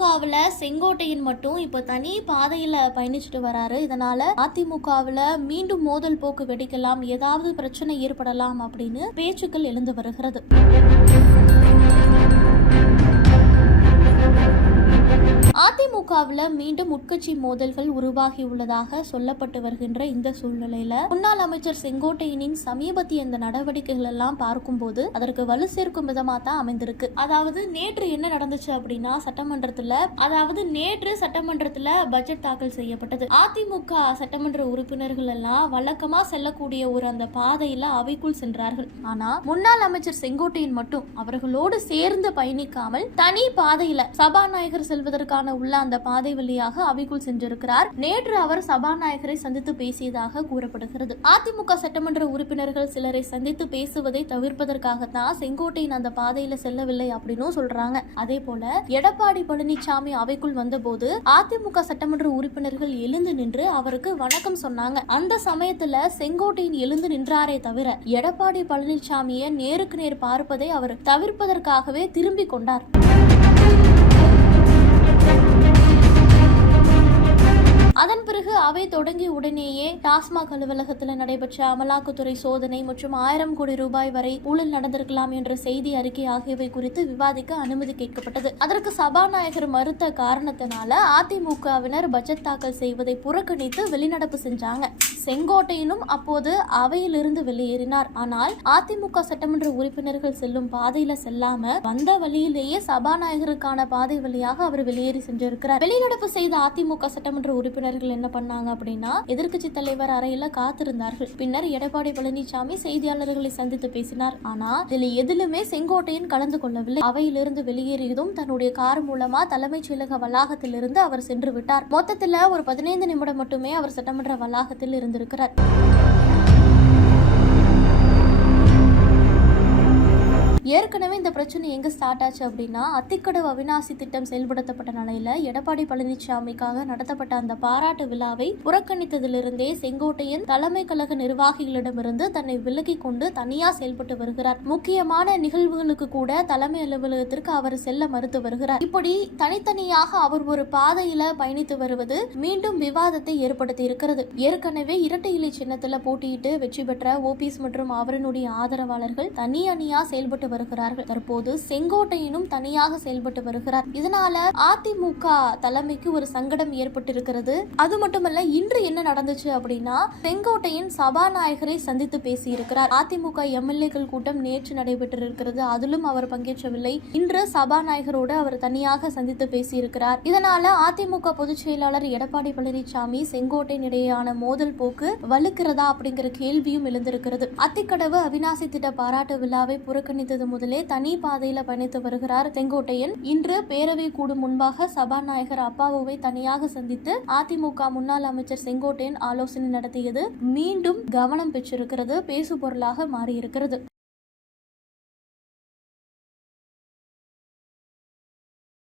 அதிமுகவுல செங்கோட்டையன் மட்டும் இப்போ தனி பாதையில் பயணிச்சுட்டு வராரு. இதனால அதிமுகவில் மீண்டும் மோதல் போக்கு வெடிக்கலாம் ஏதாவது பிரச்சனை ஏற்படலாம் அப்படின்னு பேச்சுக்கள் எழுந்து வருகிறது. அதிமுகவுல மீண்டும் உட்கட்சி மோதல்கள் உருவாகியுள்ளதாக சொல்லப்பட்டு வருகின்ற இந்த சூழ்நிலையில முன்னாள் அமைச்சர் செங்கோட்டையனின் சமீபத்திய இந்த நடவடிக்கைகள் எல்லாம் பார்க்கும்போது அதற்கு வலு சேர்க்கும் விதமா தான் அமைந்திருக்கு. அதாவது நேற்று என்ன நடந்துச்சு அப்படின்னா சட்டமன்றத்துல அதாவது நேற்று சட்டமன்றத்துல பட்ஜெட் தாக்கல் செய்யப்பட்டது. அதிமுக சட்டமன்ற உறுப்பினர்கள் எல்லாம் வழக்கமா செல்லக்கூடிய ஒரு அந்த பாதையில அவைக்குள் சென்றார்கள். ஆனா முன்னாள் அமைச்சர் செங்கோட்டையன் மட்டும் அவர்களோடு சேர்ந்து பயணிக்காமல் தனி பாதையில சபாநாயகர் செல்வதற்கான உள்ள அந்த பாதை வழியாக அவைக்குள் சென்றிருக்கிறார். நேற்று அவர் சபாநாயகரை சந்தித்து பேசியதாக கூறப்படுகிறது. அதிமுக சட்டமன்ற உறுப்பினர்கள் சிலரை சந்தித்து பேசுவதை தவிர்ப்பதற்காகத்தான் செங்கோட்டையின் அந்த பாதையில செல்லவில்லை அப்படின்னும் சொல்றாங்க. அதே போல எடப்பாடி பழனிசாமி அவைக்குள் வந்தபோது அதிமுக சட்டமன்ற உறுப்பினர்கள் எழுந்து நின்று அவருக்கு வணக்கம் சொன்னாங்க. அந்த சமயத்துல செங்கோட்டையின் எழுந்து நின்றாரே தவிர எடப்பாடி பழனிசாமியை நேருக்கு நேர் பார்ப்பதை அவர் தவிர்ப்பதற்காகவே திரும்பிக் கொண்டார். அவை தொடங்கிய உடனேயே டாஸ்மாக் அலுவலகத்தில் நடைபெற்ற அமலாக்கத்துறை சோதனை மற்றும் ஆயிரம் கோடி ரூபாய் வரை ஊழல் நடந்திருக்கலாம் என்ற செய்தி அறிக்கை ஆகியவை குறித்து விவாதிக்க அனுமதி கேட்கப்பட்டது. அதற்கு சபாநாயகர் மறுத்த காரணத்தினால அதிமுகவினர் பட்ஜெட் தாக்கல் செய்வதை புறக்கணித்து வெளிநடப்பு செஞ்சாங்க. செங்கோட்டையிலும் அப்போது அவையிலிருந்து வெளியேறினார். ஆனால் அதிமுக சட்டமன்ற உறுப்பினர்கள் செல்லும் பாதையில செல்லாம வந்த வழியிலேயே சபாநாயகருக்கான பாதை வழியாக அவர் வெளியேறி சென்றிருக்கிறார். வெளிநடப்பு செய்த அதிமுக சட்டமன்ற உறுப்பினர்கள் என்ன பண்ணாங்க அப்படின்னா எதிர்க்கட்சி தலைவர் அறையில காத்திருந்தார்கள். பின்னர் எடப்பாடி பழனிசாமி செய்தியாளர்களை சந்தித்து பேசினார். ஆனா இதுல எதிலுமே செங்கோட்டையன் கலந்து கொள்ளவில்லை. அவையிலிருந்து வெளியேறியதும் தன்னுடைய கார் மூலமா தலைமைச் செயலக வளாகத்திலிருந்து அவர் சென்று விட்டார். மொத்தத்துல ஒரு பதினைந்து நிமிடம் மட்டுமே அவர் சட்டமன்ற வளாகத்தில் இருந்திருக்கிறார். ஏற்கனவே இந்த பிரச்சனை எங்கே ஸ்டார்ட் ஆச்சு அப்படின்னா அத்திக்கடவு அவிநாசி திட்டம் செயல்படுத்தப்பட்ட நிலையில எடப்பாடி பழனிசாமிக்காக நடத்தப்பட்ட அந்த பாராட்டு விழாவை புறக்கணித்ததிலிருந்தே செங்கோட்டையன் தலைமை கழக நிர்வாகிகளிடமிருந்து தன்னை விலகிக் கொண்டு தனியா செயல்பட்டு வருகிறார். முக்கியமான நிகழ்வுகளுக்கு கூட தலைமை அலுவலகத்திற்கு அவர் செல்ல மறுத்து வருகிறார். இப்படி தனித்தனியாக அவர் ஒரு பாதையில பயணித்து வருவது மீண்டும் விவாதத்தை ஏற்படுத்தி இருக்கிறது. ஏற்கனவே இரட்டை இலை சின்னத்துல போட்டியிட்டு வெற்றி பெற்ற ஓபிஎஸ் மற்றும் அவரினுடைய ஆதரவாளர்கள் தனி அணியா செயல்பட்டு வருகிறார்கள். தற்போது செங்கோட்டையனும் தனியாக செயல்பட்டு வருகிறார். இதனால அதிமுக தலைமைக்கு ஒரு சங்கடம் ஏற்பட்டிருக்கிறது. அது மட்டுமல்ல இன்று என்ன நடந்துச்சு அப்படின்னா செங்கோட்டையின் சபாநாயகரை சந்தித்து பேசியிருக்கிறார். அதிமுக எம்எல்ஏக்கள் கூட்டம் நேற்று நடைபெற்றிருக்கிறது. அதிலும் அவர் பங்கேற்றவில்லை இன்று சபாநாயகரோடு அவர் தனியாக சந்தித்து பேசியிருக்கிறார். இதனால அதிமுக பொதுச் செயலாளர் எடப்பாடி பழனிசாமி செங்கோட்டையின் இடையேயான மோதல் போக்கு வலுக்கிறதா அப்படிங்கிற கேள்வியும் எழுந்திருக்கிறது. அத்திக்கடவு அவிநாசி திட்ட பாராட்டு விழாவை புறக்கணித்தது முதலே தனி பாதையில பயணித்து வருகிறார் செங்கோட்டையன். இன்று பேரவை கூடும் முன்பாக சபாநாயகர் அப்பாவுவை தனியாக சந்தித்து அதிமுக முன்னாள் அமைச்சர் செங்கோட்டையன் ஆலோசனை நடத்தியது. மீண்டும் கவனம் பெற்றிருக்கிறது. பேசு பொருளாக மாறியிருக்கிறது.